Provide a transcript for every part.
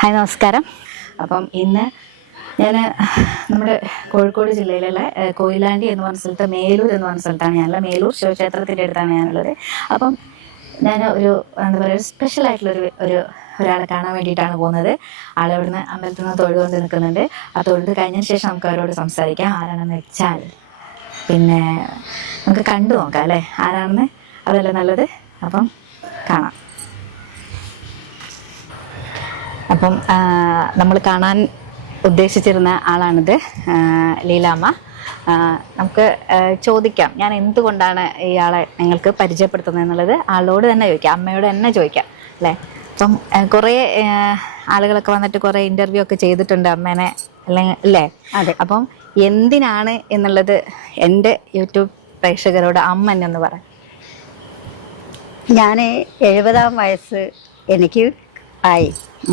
Hi നമസ്കാരം. അപ്പം ഇന്ന് ഞാൻ നമ്മുടെ കോഴിക്കോട് ജില്ലയിലുള്ള കോയിലാണ്ടി എന്ന് പറഞ്ഞ സ്ഥലത്ത് മേലൂർ എന്ന് പറഞ്ഞ സ്ഥലത്താണ് ഞാനുള്ളത്. മേലൂർ ശിവക്ഷേത്രത്തിന്റെ അടുത്താണ് ഞാനുള്ളത്. അപ്പം ഞാൻ ഒരു എന്താ പറയുക ഒരു സ്പെഷ്യൽ ആയിട്ടുള്ളൊരു ഒരു ഒരാളെ കാണാൻ വേണ്ടിയിട്ടാണ് പോകുന്നത്. ആളെ ഇവിടുന്ന് അമ്പലത്തിൽ നിന്ന് തൊഴുകൊണ്ട് നിൽക്കുന്നുണ്ട്. ആ തൊഴുത് കഴിഞ്ഞതിന് ശേഷം നമുക്ക് അവരോട് സംസാരിക്കാം. ആരാണെന്ന് വെച്ചാൽ പിന്നെ നമുക്ക് കണ്ടു നോക്കാം അല്ലേ? ആരാണെന്ന്? അതല്ല നല്ലത്? അപ്പം കാണാം. അപ്പം നമ്മൾ കാണാൻ ഉദ്ദേശിച്ചിരുന്ന ആളാണിത് ലീലാമ്മ. നമുക്ക് ചോദിക്കാം. ഞാൻ എന്തുകൊണ്ടാണ് ഇയാളെ നിങ്ങൾക്ക് പരിചയപ്പെടുത്തുന്നത് എന്നുള്ളത് ആളോട് തന്നെ ചോദിക്കാം. അമ്മയോട് തന്നെ ചോദിക്കാം അല്ലേ? അപ്പം കുറേ ആളുകളൊക്കെ വന്നിട്ട് കുറേ ഇന്റർവ്യൂ ഒക്കെ ചെയ്തിട്ടുണ്ട് അമ്മേനെ അല്ലെങ്കിൽ അല്ലേ? അതെ. അപ്പം എന്തിനാണ് എന്നുള്ളത് എന്റെ യൂട്യൂബ് പ്രേക്ഷകരോട് അമ്മ എന്നെ ഒന്ന് പറയാം ഞാൻ എഴുപതാം വയസ്സ് എനിക്ക് ആയി.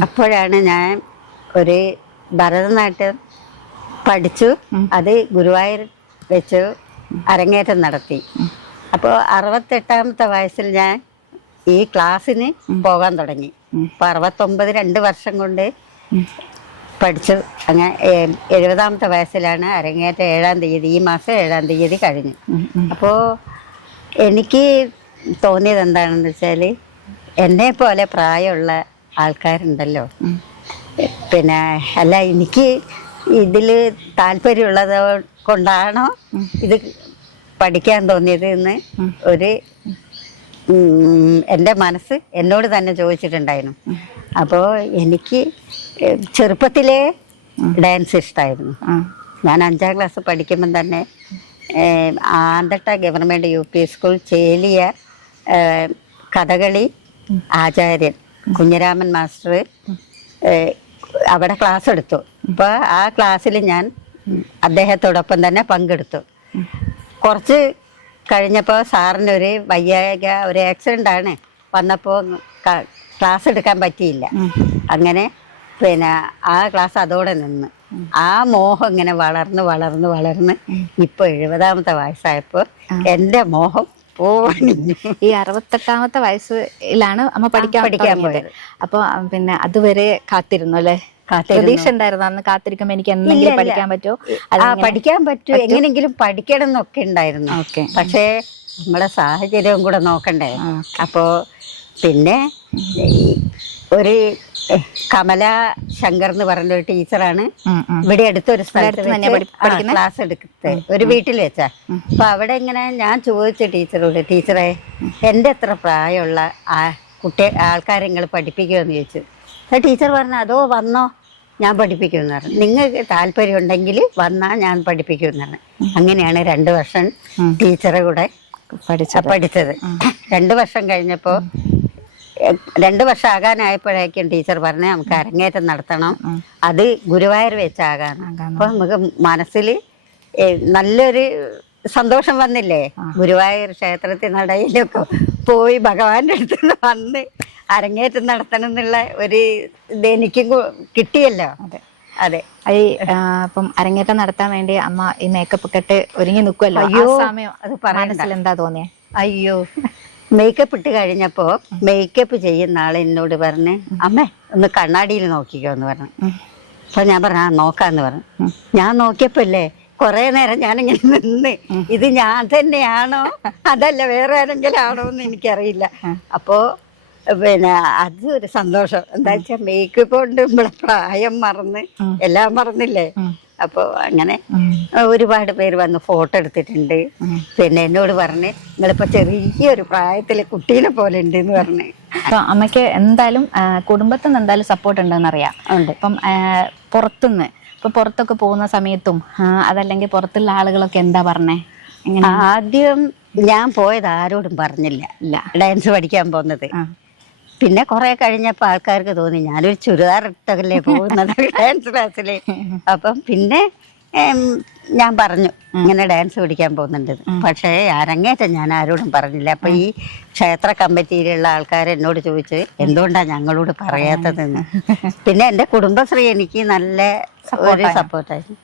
അപ്പോഴാണ് ഞാൻ ഒരു ഭരതനാട്യം പഠിച്ചു. അത് ഗുരുവായൂർ വെച്ച് അരങ്ങേറ്റം നടത്തി. അപ്പോൾ അറുപത്തെട്ടാമത്തെ വയസ്സിൽ ഞാൻ ഈ ക്ലാസ്സിന് പോകാൻ തുടങ്ങി. അപ്പോൾ അറുപത്തൊമ്പത് രണ്ട് വർഷം കൊണ്ട് പഠിച്ചു. അങ്ങനെ എഴുപതാമത്തെ വയസ്സിലാണ് അരങ്ങേറ്റം ഏഴാം തീയതി. ഈ മാസം ഏഴാം തീയതി കഴിഞ്ഞു. അപ്പോൾ എനിക്ക് തോന്നിയത് എന്താണെന്ന് വെച്ചാൽ എന്നെ പോലെ പ്രായമുള്ള ആൾക്കാരുണ്ടല്ലോ. പിന്നെ അല്ല എനിക്ക് ഇതിൽ താല്പര്യമുള്ളത് കൊണ്ടാണോ ഇത് പഠിക്കാൻ തോന്നിയത് എന്ന് ഒരു എന്റെ മനസ്സ് എന്നോട് തന്നെ ചോദിച്ചിട്ടുണ്ടായിരുന്നു. അപ്പോൾ എനിക്ക് ചെറുപ്പത്തിലേ ഡാൻസ് ഇഷ്ടമായിരുന്നു ഞാൻ അഞ്ചാം ക്ലാസ് പഠിക്കുമ്പം തന്നെ Anthatta government U P school Cheliya Kathakali ആചാര്യൻ. കുഞ്ഞിരാമൻ മാസ്റ്റർ അവിടെ ക്ലാസ് എടുത്തു. അപ്പോൾ ആ ക്ലാസ്സിൽ ഞാൻ അദ്ദേഹത്തോടൊപ്പം തന്നെ പങ്കെടുത്തു. കുറച്ച് കഴിഞ്ഞപ്പോൾ സാറിനൊരു വയ്യായിക ഒരു ആക്സിഡന്റ് ആണ്. വന്നപ്പോൾ ക്ലാസ് എടുക്കാൻ പറ്റിയില്ല. അങ്ങനെ പിന്നെ ആ ക്ലാസ് അതോടെ നിന്ന്. ആ മോഹം ഇങ്ങനെ വളർന്ന് വളർന്ന് വളർന്ന് ഇപ്പോൾ എഴുപതാമത്തെ വയസ്സായപ്പോൾ എന്റെ മോഹം പോണിഞ്ഞു ഈ അറുപത്തെട്ടാമത്തെ വയസ്സിലാണ് അമ്മ പഠിക്കാൻ പഠിക്കാൻ പോയത്. അപ്പൊ പിന്നെ അതുവരെ കാത്തിരുന്നു അല്ലെ. പ്രതീക്ഷ ഉണ്ടായിരുന്നു? അന്ന് കാത്തിരിക്കുമ്പോ എനിക്ക് എന്തെങ്കിലും. പഠിക്കാൻ പറ്റുമോ? ആ പഠിക്കാൻ പറ്റുമോ? എങ്ങനെങ്കിലും പഠിക്കണം എന്നൊക്കെ ഉണ്ടായിരുന്നു. പക്ഷേ നമ്മുടെ സാഹചര്യവും കൂടെ നോക്കണ്ടേ. അപ്പോ പിന്നെ ഒരു കമല ശങ്കർ എന്ന് പറഞ്ഞ ഒരു ടീച്ചറാണ്. ഇവിടെ അടുത്തൊരു സ്ഥലത്ത് ക്ലാസ് എടുക്കുന്നത് ഒരു വീട്ടിൽ വെച്ചാ. അപ്പൊ അവിടെ ഇങ്ങനെ ഞാൻ ചോദിച്ച ടീച്ചറോട് ടീച്ചറെ എന്റെ എത്ര പ്രായമുള്ള ആ കുട്ടി ആൾക്കാരെ നിങ്ങൾ പഠിപ്പിക്കുമെന്ന് ചോദിച്ചു. അപ്പൊ ടീച്ചർ പറഞ്ഞു അതോ വന്നോ ഞാൻ പഠിപ്പിക്കുമെന്ന് പറഞ്ഞു. നിങ്ങൾക്ക് താല്പര്യം ഉണ്ടെങ്കിൽ വന്നാൽ ഞാൻ പഠിപ്പിക്കുമെന്ന് പറഞ്ഞു. അങ്ങനെയാണ് രണ്ട് വർഷം ടീച്ചറെ കൂടെ പഠിച്ചത്. രണ്ടു വർഷം കഴിഞ്ഞപ്പോ എ- രണ്ട് വർഷം ആകാനായപ്പോഴേക്കും ടീച്ചർ പറഞ്ഞ നമുക്ക് അരങ്ങേറ്റം നടത്തണം. അത് ഗുരുവായൂർ വെച്ചാകാൻ അപ്പൊ നമുക്ക് മനസ്സിൽ നല്ലൊരു സന്തോഷം വന്നില്ലേ? ഗുരുവായൂർ ക്ഷേത്രത്തിൽ നടയിലൊക്കെ പോയി ഭഗവാന്റെ അടുത്ത് നിന്ന് വന്ന് അരങ്ങേറ്റം നടത്തണം എന്നുള്ള ഒരു ഇത് എനിക്കും കിട്ടിയല്ലോ. അതെ. അതെ. ഈ അപ്പം അരങ്ങേറ്റം നടത്താൻ വേണ്ടി അമ്മ ഈ മേക്കപ്പ് ഒക്കെ ഇട്ട് ഒരുങ്ങി നിൽക്കുമല്ലോ അയ്യോ, സമയം അത്. മനസ്സിൽ എന്താ തോന്നിയേ? അയ്യോ. മേക്കപ്പ് ഇട്ട് കഴിഞ്ഞപ്പോ മേക്കപ്പ് ചെയ്യുന്ന ആൾ എന്നോട് പറഞ്ഞ് അമ്മേ ഒന്ന് കണ്ണാടിയിൽ നോക്കിക്കോ എന്ന് പറഞ്ഞു. അപ്പൊ ഞാൻ പറഞ്ഞു ആ നോക്കാന്ന് പറഞ്ഞു. ഞാൻ നോക്കിയപ്പോല്ലേ കുറെ കൊറേ നേരം ഞാനിങ്ങനെ നിന്ന് ഇത് ഞാൻ തന്നെയാണോ? അതല്ല വേറെ ആരെങ്കിലും ആണോ എന്ന് എനിക്കറിയില്ല. അപ്പോ പിന്നെ അത് ഒരു സന്തോഷം. എന്താ വെച്ചാൽ മേക്കപ്പ് കൊണ്ട് നമ്മളെ പ്രായം മറന്ന് എല്ലാം മറന്നില്ലേ? അപ്പൊ അങ്ങനെ ഒരുപാട് പേര് വന്ന് ഫോട്ടോ എടുത്തിട്ടുണ്ട്. പിന്നെ എന്നോട് പറഞ്ഞ് നിങ്ങളിപ്പോ ചെറിയൊരു പ്രായത്തിലെ കുട്ടീനെ പോലെ ഉണ്ട് എന്ന് പറഞ്ഞ്. അപ്പൊ അമ്മയ്ക്ക് എന്തായാലും കുടുംബത്തിൽ നിന്ന് എന്തായാലും സപ്പോർട്ട് ഉണ്ടെന്ന് അറിയാം ഉണ്ട് അപ്പം പുറത്തുനിന്ന് ഇപ്പൊ പുറത്തൊക്കെ പോകുന്ന സമയത്തും അതല്ലെങ്കിൽ പുറത്തുള്ള ആളുകളൊക്കെ എന്താ പറഞ്ഞേ? ആദ്യം ഞാൻ പോയത് ആരോടും പറഞ്ഞില്ല. ഡാൻസ് പഠിക്കാൻ പോകുന്നത്. പിന്നെ കുറെ കഴിഞ്ഞപ്പോ ആൾക്കാർക്ക് തോന്നി ഞാനൊരു ചുരിദാർ ഇട്ടല്ലേ പോകുന്നത്? ഡാൻസ് ക്ലാസ്സിൽ അപ്പം പിന്നെ ഞാൻ പറഞ്ഞു ഇങ്ങനെ ഡാൻസ് പഠിക്കാൻ പോകുന്നുണ്ട്. പക്ഷേ അരങ്ങേറ്റം ഞാൻ ആരോടും പറഞ്ഞില്ല. അപ്പൊ ഈ ക്ഷേത്ര കമ്മിറ്റിയിലുള്ള ആൾക്കാർ എന്നോട് ചോദിച്ച് എന്തുകൊണ്ടാണ് ഞങ്ങളോട് പറയാത്തതെന്ന്? പിന്നെ എന്റെ കുടുംബശ്രീ എനിക്ക് നല്ല ഒരു സപ്പോർട്ടായിരുന്നു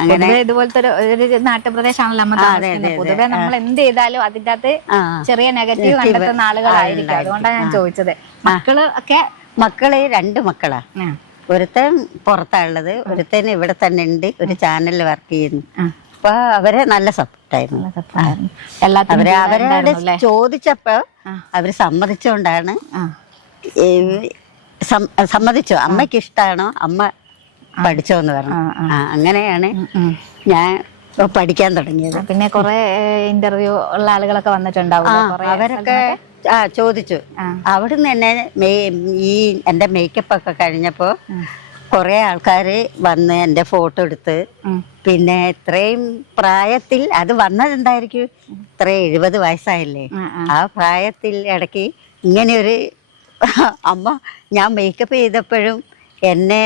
അങ്ങനെ ഇതുപോലത്തെ ഒരു നാട്ടുപ്രദേശമാണല്ലോ പൊതുവെ നമ്മൾ എന്ത് ചെയ്താലും അതിന്റെ അകത്ത് ചെറിയ നെഗറ്റീവ് കണ്ടെത്തുന്ന ആളുകളായിരിക്കും. അതുകൊണ്ടാണ് ഞാൻ ചോദിച്ചത്. മക്കൾ ഒക്കെ മക്കൾ രണ്ട് മക്കളാ. ഒരുത്തൻ പുറത്താണുള്ളത് ഒരുത്തൻ ഇവിടെ തന്നെ ഉണ്ട് ഒരു ചാനലിൽ വർക്ക് ചെയ്യുന്നു. അപ്പൊ അവരെ നല്ല സപ്പോർട്ടായിരുന്നു അവരെ അവരോട് ചോദിച്ചപ്പോ അവർ സമ്മതിച്ചുകൊണ്ടാണ് സമ്മതിച്ചോ. അമ്മയ്ക്ക് ഇഷ്ടാണോ? അമ്മ പഠിച്ചോന്ന് പറഞ്ഞു. അങ്ങനെയാണ്. ഞാൻ പഠിക്കാൻ തുടങ്ങിയത്. പിന്നെ കുറെ ഇന്റർവ്യൂ ഉള്ള ആളുകളൊക്കെ വന്നിട്ടുണ്ടാവും അവരൊക്കെ ആ ചോദിച്ചു. അവിടുന്ന് തന്നെ മെയ്- ഈ എന്റെ മേക്കപ്പ് ഒക്കെ കഴിഞ്ഞപ്പോ കൊറേ ആൾക്കാർ വന്ന് എന്റെ ഫോട്ടോ എടുത്ത്. പിന്നെ ഇത്രയും പ്രായത്തിൽ അത് വന്നതെന്തായിരിക്കും? ഇത്ര എഴുപത് വയസ്സായില്ലേ. ആ പ്രായത്തിൽ ഇടയ്ക്ക് ഇങ്ങനെയൊരു അമ്മ ഞാൻ മേക്കപ്പ് ചെയ്തപ്പോഴും എന്നെ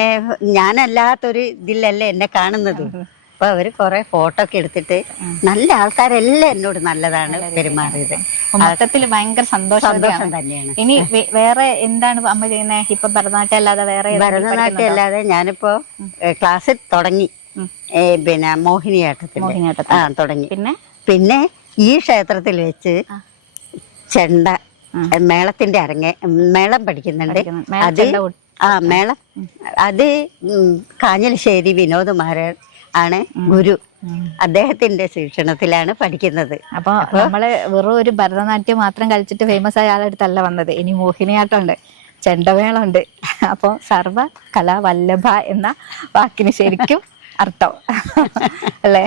ഞാനല്ലാത്തൊരു ഇതിലല്ലേ എന്നെ കാണുന്നത്? അപ്പൊ അവർ കൊറേ ഫോട്ടോ ഒക്കെ എടുത്തിട്ട് നല്ല ആൾക്കാരെല്ലാം എന്നോട് നല്ലതാണ് പെരുമാറിയത്. മൊത്തത്തിൽ ഭയങ്കര സന്തോഷം സന്തോഷം തന്നെയാണ്. ഇനി വേറെ എന്താണ് അമ്മ ചെയ്യുന്നത് ഇപ്പൊ ഭരതനാട്യം അല്ലാതെ വേറെ ഭരതനാട്യം അല്ലാതെ ഞാനിപ്പോ ക്ലാസ്സിൽ തുടങ്ങി. പിന്നെ മോഹിനിയാട്ടത്തിൽ. ആ തുടങ്ങി. പിന്നെ? പിന്നെ ഈ ക്ഷേത്രത്തിൽ വെച്ച് ചെണ്ട മേളത്തിന്റെ അരങ്ങ മേളം പഠിക്കുന്നുണ്ട്. പഠിക്കുന്നു. അത് ആ മേളം. അത് കാഞ്ഞലശ്ശേരി വിനോദ് വിനോദമാരൻ ആണ് ഗുരു. അദ്ദേഹത്തിന്റെ ശിക്ഷണത്തിലാണ് പഠിക്കുന്നത്. അപ്പൊ നമ്മൾ വെറും ഒരു ഭരതനാട്യം മാത്രം കളിച്ചിട്ട് ഫേമസ് ആയ ആളെടുത്തല്ല വന്നത്. ഇനി മോഹിനിയാട്ടമുണ്ട് ചെണ്ടമേളമുണ്ട് അപ്പൊ സർവ കലാവല്ലഭ എന്ന വാക്കിന് ശരിക്കും അർത്ഥം. അല്ലേ?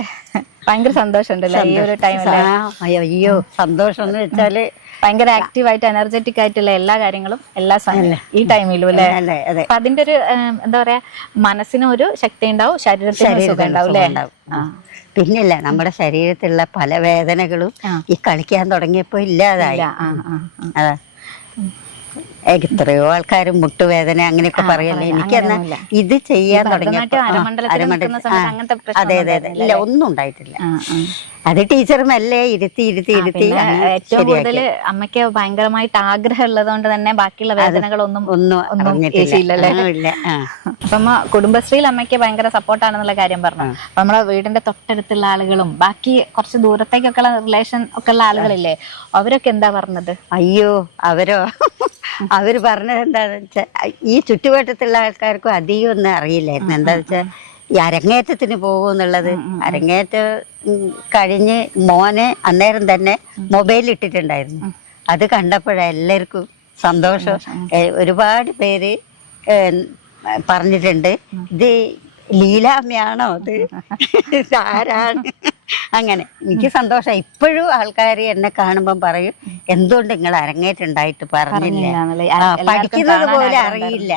ഭയങ്കര സന്തോഷമുണ്ടല്ലേ ഈ ഒരു ടൈം അയ്യോ, അയ്യോ സന്തോഷം എന്ന് വെച്ചാൽ ഭയങ്കര ആക്റ്റീവ് ആയിട്ട് എനർജറ്റിക് ആയിട്ടുള്ള എല്ലാ കാര്യങ്ങളും എല്ലാ സമയം ഈ ടൈമിലും അല്ലേ? അപ്പൊ അതിന്റെ ഒരു എന്താ പറയാ മനസ്സിനും ഒരു ശക്തി ഉണ്ടാവും ശരീരത്തിനും സുഖം ഉണ്ടാവും അല്ലേ. പിന്നില്ല നമ്മുടെ ശരീരത്തിലുള്ള പല വേദനകളും ഈ കളിക്കാൻ തുടങ്ങിയപ്പോ ഇല്ലാതായി. അതാ. എത്രയോ ആൾക്കാർ മുട്ടുവേദന അങ്ങനെയൊക്കെ പറയല്ലേ? എനിക്കെന്നാ. ഇത് ചെയ്യാൻ തുടങ്ങിയപ്പോ അങ്ങനത്തെ അതെ അതെ അതെ. ഇല്ല ഒന്നും ഉണ്ടായിട്ടില്ല. അത് ടീച്ചർ മെല്ലെ ഇരുത്തി ഇരുത്തി ഇരുത്തി ഏറ്റവും. കൂടുതൽ അമ്മയ്ക്ക് ഭയങ്കരമായിട്ട് ആഗ്രഹം ഉള്ളത് കൊണ്ട് തന്നെ ബാക്കിയുള്ള വേദനകളൊന്നും ഒന്നും അറിഞ്ഞിട്ടില്ല. അപ്പൊ കുടുംബശ്രീയിൽ അമ്മയ്ക്ക് ഭയങ്കര സപ്പോർട്ടാണെന്നുള്ള കാര്യം പറഞ്ഞു. അപ്പൊ നമ്മളെ വീടിന്റെ തൊട്ടടുത്തുള്ള ആളുകളും ബാക്കി കുറച്ച് ദൂരത്തേക്കൊക്കെ ഉള്ള റിലേഷൻ ഒക്കെ ഉള്ള ആളുകളില്ലേ? അവരൊക്കെ എന്താ പറഞ്ഞത്? അയ്യോ അവരോ? അവർ പറഞ്ഞത് എന്താന്ന് വെച്ചാൽ ഈ ചുറ്റുവട്ടത്തുള്ള ആൾക്കാർക്കും അധികം ഒന്നും അറിയില്ലായിരുന്നു. എന്താ വെച്ചാൽ ഈ അരങ്ങേറ്റത്തിന് പോകുമെന്നുള്ളത് അരങ്ങേറ്റം കഴിഞ്ഞ് മോനെ അന്നേരം തന്നെ മൊബൈൽ ഇട്ടിട്ടുണ്ടായിരുന്നു. അത് കണ്ടപ്പോഴെല്ലാവർക്കും സന്തോഷം. ഒരുപാട് പേര് പറഞ്ഞിട്ടുണ്ട്. ഇത് ലീലാമ്മയാണോ അത്? ആരാണ്? അങ്ങനെ. എനിക്ക് സന്തോഷം. ഇപ്പോഴും ആൾക്കാർ എന്നെ കാണുമ്പോൾ പറയും എന്തുകൊണ്ട് നിങ്ങൾ അരങ്ങേറ്റുണ്ടായിട്ട് പറഞ്ഞില്ല? പഠിക്കുന്നത് പോലെ അറിയില്ല.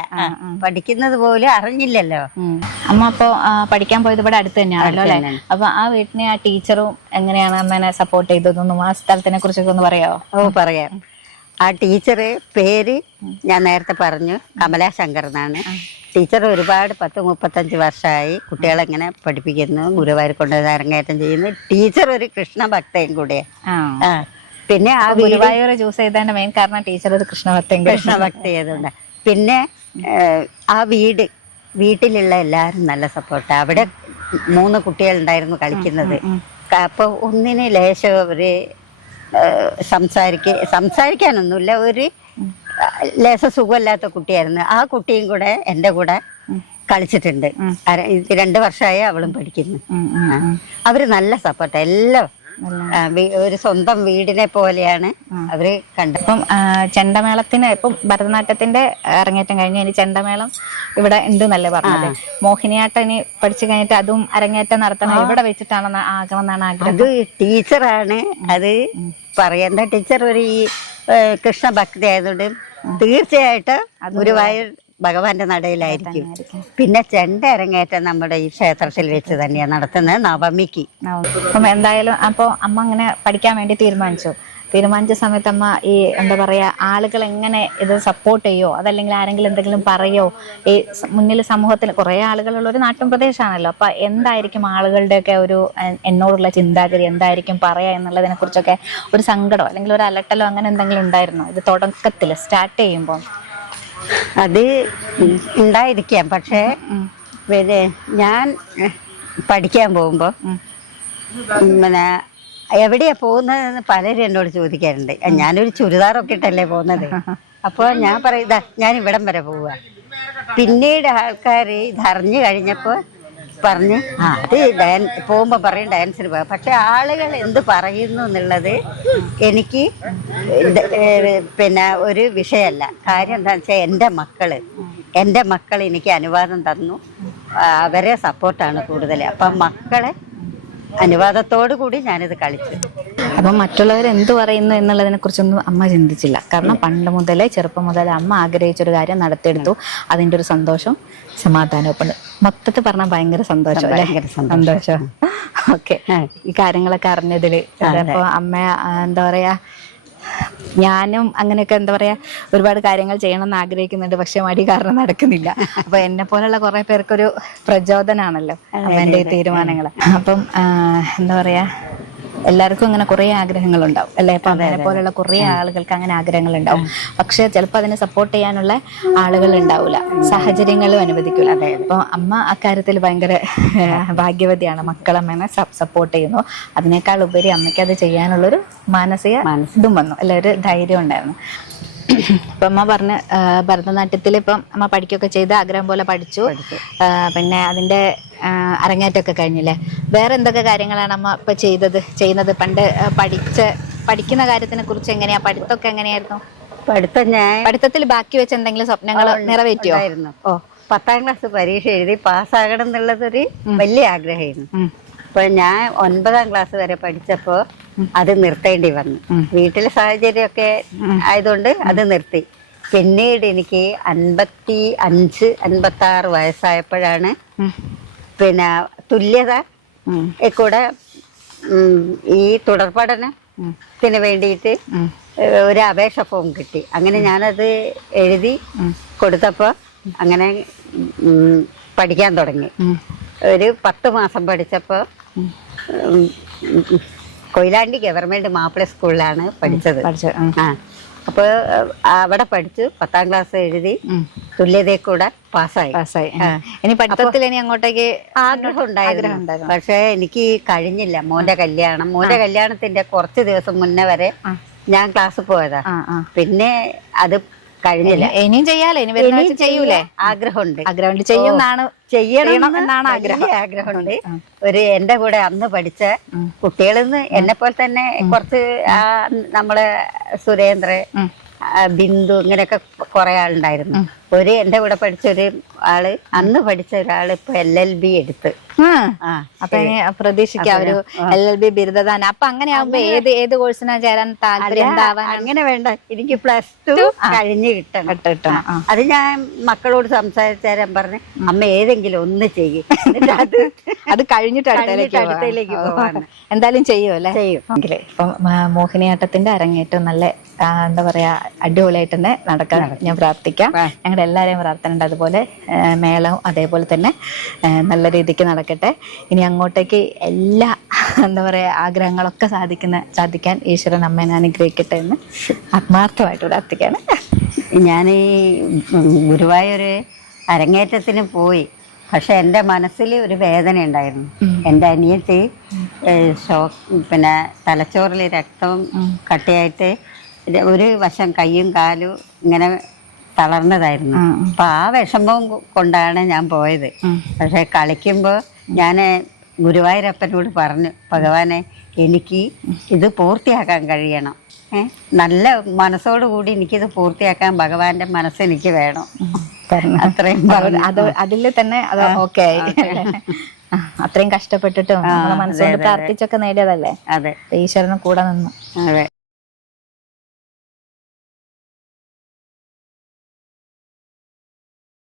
പഠിക്കുന്നത് പോലെ അറിഞ്ഞില്ലല്ലോ. അമ്മ അപ്പോ പഠിക്കാൻ പോയത് ഇവിടെ അടുത്ത് തന്നെയാണല്ലോ അല്ലെ. അപ്പൊ ആ വീട്ടിനെ ആ ടീച്ചറും എങ്ങനെയാണ് അമ്മേനെ സപ്പോർട്ട് ചെയ്തതെന്നും ആ സ്ഥലത്തിനെ കുറിച്ചൊക്കെ ഒന്ന് പറയാമോ ഓ പറയാം. ആ ടീച്ചർ പേര് ഞാൻ നേരത്തെ പറഞ്ഞു. കമലാ ശങ്കർ എന്നാണ് ടീച്ചർ ഒരുപാട് പത്ത് മുപ്പത്തഞ്ച് വർഷമായി കുട്ടികളെ ഇങ്ങനെ പഠിപ്പിക്കുന്നു ഗുരുവായൂർ കൊണ്ട് അരങ്ങേറ്റം ചെയ്യുന്നു. ടീച്ചർ ഒരു കൃഷ്ണ ഭക്തയും ആ. പിന്നെ ആ ഗുരുവായൂർ ചൂസ് ചെയ്തതിന്റെ മെയിൻ കാരണം ടീച്ചർ ഒരു കൃഷ്ണഭക്തയും കൃഷ്ണഭക്തി ചെയ്തുകൊണ്ട് പിന്നെ ആ വീട് വീട്ടിലുള്ള എല്ലാവരും നല്ല സപ്പോർട്ട് അവിടെ മൂന്ന് കുട്ടികളുണ്ടായിരുന്നു കളിക്കുന്നത്. അപ്പൊ ഒന്നിന് ലേശം ഒരു സംസാരിക്ക സംസാരിക്കാനൊന്നുമില്ല. ഒരു ലേസ സുഖമില്ലാത്ത കുട്ടിയായിരുന്നു. ആ കുട്ടിയും കൂടെ എന്റെ കൂടെ കളിച്ചിട്ടുണ്ട്. രണ്ട് വർഷമായി അവളും പഠിക്കുന്നു. അവർ നല്ല സപ്പോർട്ട്. എല്ലാം ഒരു സ്വന്തം വീടിനെ പോലെയാണ് അവർ കണ്ടത്. ഇപ്പം ആ, ചെണ്ടമേളത്തിന് ഇപ്പം ഭരതനാട്യത്തിന്റെ അരങ്ങേറ്റം കഴിഞ്ഞ് ഇനി ചെണ്ടമേളം ഇവിടെ ഉണ്ട് എന്നല്ലേ പറഞ്ഞത് മോഹിനിയാട്ടം ഇനി പഠിച്ചു കഴിഞ്ഞിട്ട് അതും അരങ്ങേറ്റം നടത്തണം. ഇവിടെ വെച്ചിട്ടാണെന്ന് ആഗ്രഹം എന്നാണ് ആഗ്രഹം. അത് ടീച്ചറാണ്. അത് പറയേണ്ട ടീച്ചർ ഒരു ഈ കൃഷ്ണ കൃഷ്ണഭക്തി ആയതുകൊണ്ട് തീർച്ചയായിട്ടും ഗുരുവായൂർ ഭഗവാന്റെ നടയിലായിരിക്കും. പിന്നെ ചെണ്ട അരങ്ങേറ്റം നമ്മുടെ ഈ ക്ഷേത്രത്തിൽ വെച്ച് തന്നെയാണ് നടത്തുന്നത് നവമിക്ക്. അപ്പം എന്തായാലും അപ്പോൾ അമ്മ അങ്ങനെ പഠിക്കാൻ വേണ്ടി തീരുമാനിച്ചു. തീരുമാനിച്ച സമയത്ത് അമ്മ ഈ എന്താ പറയാ ആളുകൾ എങ്ങനെ ഇത് സപ്പോർട്ട് ചെയ്യോ? അതല്ലെങ്കിൽ ആരെങ്കിലും എന്തെങ്കിലും പറയോ? ഈ മുന്നിൽ സമൂഹത്തിൽ കുറെ ആളുകളുള്ള ഒരു നാട്ടിൻ പ്രദേശമാണല്ലോ. അപ്പൊ എന്തായിരിക്കും ആളുകളുടെയൊക്കെ ഒരു എന്നോടുള്ള ചിന്താഗതി? എന്തായിരിക്കും പറയാ എന്നുള്ളതിനെ കുറിച്ചൊക്കെ ഒരു സങ്കടമോ? അല്ലെങ്കിൽ ഒരു അലട്ടലോ അങ്ങനെ എന്തെങ്കിലും ഉണ്ടായിരുന്നോ? ഇത് തുടക്കത്തിൽ സ്റ്റാർട്ട് ചെയ്യുമ്പോൾ? അത് ഉണ്ടായിരിക്കാം. പക്ഷേ പിന്നെ ഞാൻ പഠിക്കാൻ പോകുമ്പോൾ പിന്നെ എവിടെയാ പോകുന്നതെന്ന് പലരും എന്നോട് ചോദിക്കാറുണ്ട്. ഞാനൊരു ചുരിദാറൊക്കെ ഇട്ടല്ലേ പോകുന്നത്? അപ്പോൾ ഞാൻ പറയുന്ന "ദാ, ഞാൻ ഇവിടം വരെ പോവുക പിന്നീട് ആൾക്കാർ ഇതറിഞ്ഞു കഴിഞ്ഞപ്പോൾ പറഞ്ഞ്. ആ. അത് ഡാൻ പോകുമ്പോൾ പറയും ഡാൻസിന് പോകാം. പക്ഷെ ആളുകൾ എന്ത് പറയുന്നു എന്നുള്ളത് എനിക്ക് പിന്നെ ഒരു വിഷയമല്ല. കാര്യം എന്താണെന്ന് വെച്ചാൽ എന്റെ മക്കൾ എന്റെ മക്കൾ എനിക്ക് അനുവാദം തന്നു. അവരെ സപ്പോർട്ടാണ് കൂടുതൽ അപ്പം മക്കളെ അനുവാദത്തോടു കൂടി ഞാനിത് കളിച്ചു. അപ്പം മറ്റുള്ളവർ എന്ത് പറയുന്നു എന്നുള്ളതിനെ കുറിച്ചൊന്നും അമ്മ ചിന്തിച്ചില്ല. കാരണം പണ്ട് മുതലേ ചെറുപ്പം മുതലേ അമ്മ ആഗ്രഹിച്ചൊരു കാര്യം നടത്തിയെടുത്തു. അതിന്റെ ഒരു സന്തോഷം സമാധാനം ഇപ്പൊ മൊത്തത്തിൽ പറഞ്ഞാൽ ഭയങ്കര സന്തോഷം ഭയങ്കര സന്തോഷം. ഓക്കെ. ഈ കാര്യങ്ങളൊക്കെ അറിഞ്ഞതിൽ അപ്പൊ അമ്മ എന്താ പറയാ ഞാനും അങ്ങനെയൊക്കെ എന്താ പറയാ ഒരുപാട് കാര്യങ്ങൾ ചെയ്യണമെന്ന് ആഗ്രഹിക്കുന്നുണ്ട് പക്ഷെ മടി കാരണം നടക്കുന്നില്ല. അപ്പൊ എന്നെ പോലുള്ള കുറെ പേർക്കൊരു പ്രചോദനാണല്ലോ അമ്മേന്റെ ഈ തീരുമാനങ്ങൾ അപ്പം എന്താ പറയാ എല്ലാവർക്കും അങ്ങനെ കുറെ ആഗ്രഹങ്ങൾ ഉണ്ടാവും അല്ലെ ഇപ്പൊ അമ്മേനെ പോലുള്ള കുറെ ആളുകൾക്ക് അങ്ങനെ ആഗ്രഹങ്ങൾ ഉണ്ടാവും പക്ഷെ ചിലപ്പോൾ അതിനെ സപ്പോർട്ട് ചെയ്യാനുള്ള ആളുകൾ ഉണ്ടാവില്ല സാഹചര്യങ്ങളും അനുവദിക്കില്ല അപ്പൊ അമ്മ അക്കാര്യത്തിൽ ഭയങ്കര ഭാഗ്യവതിയാണ്. മക്കളമ്മനെ സപ്പോർട്ട് ചെയ്യുന്നു. അതിനേക്കാൾ ഉപരി അമ്മയ്ക്ക് അത് ചെയ്യാനുള്ളൊരു മാനസിക ഇതും വന്നു. അല്ലെ ഒരു ധൈര്യം ഉണ്ടായിരുന്നു. അപ്പൊ അമ്മ പറഞ്ഞ് ഭരതനാട്യത്തിൽ ഇപ്പം അമ്മ പഠിക്കുകയൊക്കെ ചെയ്ത് ആഗ്രഹം പോലെ പഠിച്ചു. പിന്നെ അതിന്റെ അരങ്ങേറ്റമൊക്കെ കഴിഞ്ഞില്ലേ? വേറെ എന്തൊക്കെ കാര്യങ്ങളാണ് അമ്മ ഇപ്പൊ ചെയ്തത്? ചെയ്യുന്നത്? പണ്ട് പഠിച്ച പഠിക്കുന്ന കാര്യത്തിനെ കുറിച്ച് എങ്ങനെയാ? പഠിത്തമൊക്കെ എങ്ങനെയായിരുന്നു? പഠിത്തം ഞാൻ പഠിത്തത്തിൽ ബാക്കി വെച്ച എന്തെങ്കിലും സ്വപ്നങ്ങൾ നിറവേറ്റിയോ. ഓ. പത്താം ക്ലാസ് പരീക്ഷ എഴുതി പാസ്സാകണം എന്നുള്ളതൊരു വലിയ ആഗ്രഹമായിരുന്നു. അപ്പൊ ഞാൻ ഒൻപതാം ക്ലാസ് വരെ പഠിച്ചപ്പോ അത് നിർത്തേണ്ടി വന്നു. വീട്ടിലെ സാഹചര്യമൊക്കെ ആയതുകൊണ്ട് അത് നിർത്തി. പിന്നീട് എനിക്ക് അൻപത്തി അഞ്ച് അൻപത്തി ആറ് വയസ്സായപ്പോഴാണ്. പിന്നെ തുല്യത. കൂടെ ഈ തുടർ പഠനത്തിന് വേണ്ടിയിട്ട് ഒരു അപേക്ഷ ഫോം കിട്ടി. അങ്ങനെ ഞാനത് എഴുതി കൊടുത്തപ്പോൾ അങ്ങനെ പഠിക്കാൻ തുടങ്ങി. ഒരു പത്ത് മാസം പഠിച്ചപ്പോൾ കൊയിലാണ്ടി ഗവൺമെന്റ് മാപ്പിള സ്കൂളിലാണ് പഠിച്ചത്. ആ. അപ്പോൾ അവിടെ പഠിച്ചു. പത്താം ക്ലാസ് എഴുതി. തുല്യതയിൽ കൂടെ പാസ്സായി. പാസ്സായി. ഇനി പഠിത്തത്തിൽ ഇനി അങ്ങോട്ടേക്ക് ആഗ്രഹം ഉണ്ടായിരുന്നു. പക്ഷെ എനിക്ക് കഴിഞ്ഞില്ല മോന്റെ കല്യാണം. മോന്റെ കല്യാണത്തിന്റെ കുറച്ച് ദിവസം മുന്നേ വരെ ഞാൻ ക്ലാസ് പോയതാ. പിന്നെ അത് കഴിഞ്ഞില്ല. ഇനിയും ചെയ്യാലോ? ഇനി വരുന്ന ചെയ്യൂലേ? ആഗ്രഹമുണ്ട്. ആഗ്രഹം ചെയ്യുന്നാണ് ചെയ്യണം എന്നാണ് ആഗ്രഹം. ആഗ്രഹമുണ്ട്. ഒരു എന്റെ കൂടെ അന്ന് പഠിച്ച കുട്ടികളിൽ നിന്ന് എന്നെ പോലെ തന്നെ കുറച്ച് ആ നമ്മളെ സുരേന്ദ്ര ബിന്ദു ഇങ്ങനെയൊക്കെ കുറെ ആളുണ്ടായിരുന്നു. ഒരു എന്റെ കൂടെ പഠിച്ച ഒരു ആൾ അന്ന് പഠിച്ച ഒരാൾ ഇപ്പൊ എൽ എൽ ബി എടുത്ത്. അപ്പൊ പ്രതീക്ഷിക്കാം ഒരു എൽ എൽ ബി ബിരുദദാനം. അപ്പൊ അങ്ങനെ ആവുമ്പോ ഏത് ഏത് കോഴ്സിനാ ചേരാൻ താല്പര്യം? അങ്ങനെ വേണ്ട. എനിക്ക് പ്ലസ് ടു കഴിഞ്ഞ് കിട്ടണം. കിട്ടണം. അത് ഞാൻ മക്കളോട് സംസാരിച്ചാലും പറഞ്ഞു അമ്മ ഏതെങ്കിലും ഒന്ന് ചെയ്യും. അത് അത് കഴിഞ്ഞിട്ട് അടുത്തേക്ക്. എന്തായാലും ചെയ്യും അല്ലേ? ചെയ്യും. ഇപ്പൊ ഇപ്പം മോഹിനിയാട്ടത്തിന്റെ അരങ്ങേറ്റം നല്ല എന്താ പറയാ അടിപൊളിയായിട്ട് തന്നെ നടക്കാൻ ഞാൻ പ്രാർത്ഥിക്കാം. ഞങ്ങളുടെ എല്ലാവരെയും പ്രാർത്ഥന ഉണ്ട് അതുപോലെ മേള അതേപോലെ തന്നെ നല്ല രീതിക്ക് നടക്കട്ടെ. ഇനി അങ്ങോട്ടേക്ക് എല്ലാ എന്താ പറയുക ആഗ്രഹങ്ങളൊക്കെ സാധിക്കുന്ന സാധിക്കാൻ ഈശ്വരൻ അമ്മേനെ അനുഗ്രഹിക്കട്ടെ എന്ന് ആത്മാർത്ഥമായിട്ട് പ്രാർത്ഥിക്കാണ് ഞാൻ ഈ ഗുരുവായൂർ അരങ്ങേറ്റത്തിന് പോയി. പക്ഷെ എന്റെ മനസ്സിൽ ഒരു വേദന ഉണ്ടായിരുന്നു. എന്റെ അനിയത്തി ഷോ പിന്നെ തലച്ചോറിൽ രക്തം കട്ടിയായിട്ട് ഒരു വശം കൈയും കാലും ഇങ്ങനെ തളർന്നതായിരുന്നു. അപ്പൊ ആ വിഷമവും കൊണ്ടാണ് ഞാൻ പോയത്. പക്ഷെ കളിക്കുമ്പോൾ ഞാൻ ഗുരുവായൂരപ്പനോട് പറഞ്ഞു ഭഗവാനെ എനിക്ക് ഇത് പൂർത്തിയാക്കാൻ കഴിയണം? നല്ല മനസ്സോടു കൂടി എനിക്കിത് പൂർത്തിയാക്കാൻ ഭഗവാന്റെ മനസ്സ് എനിക്ക് വേണം. അത്രയും അത് അത് അതിൽ തന്നെ അത് ഓക്കെ ആയി അത്രയും കഷ്ടപ്പെട്ടിട്ടും മനസ്സുകൊണ്ട് പ്രാർത്ഥിച്ചൊക്കെ നേടിയതല്ലേ? അതെ. ഈശ്വരന് കൂടെ നിന്നു. അതെ.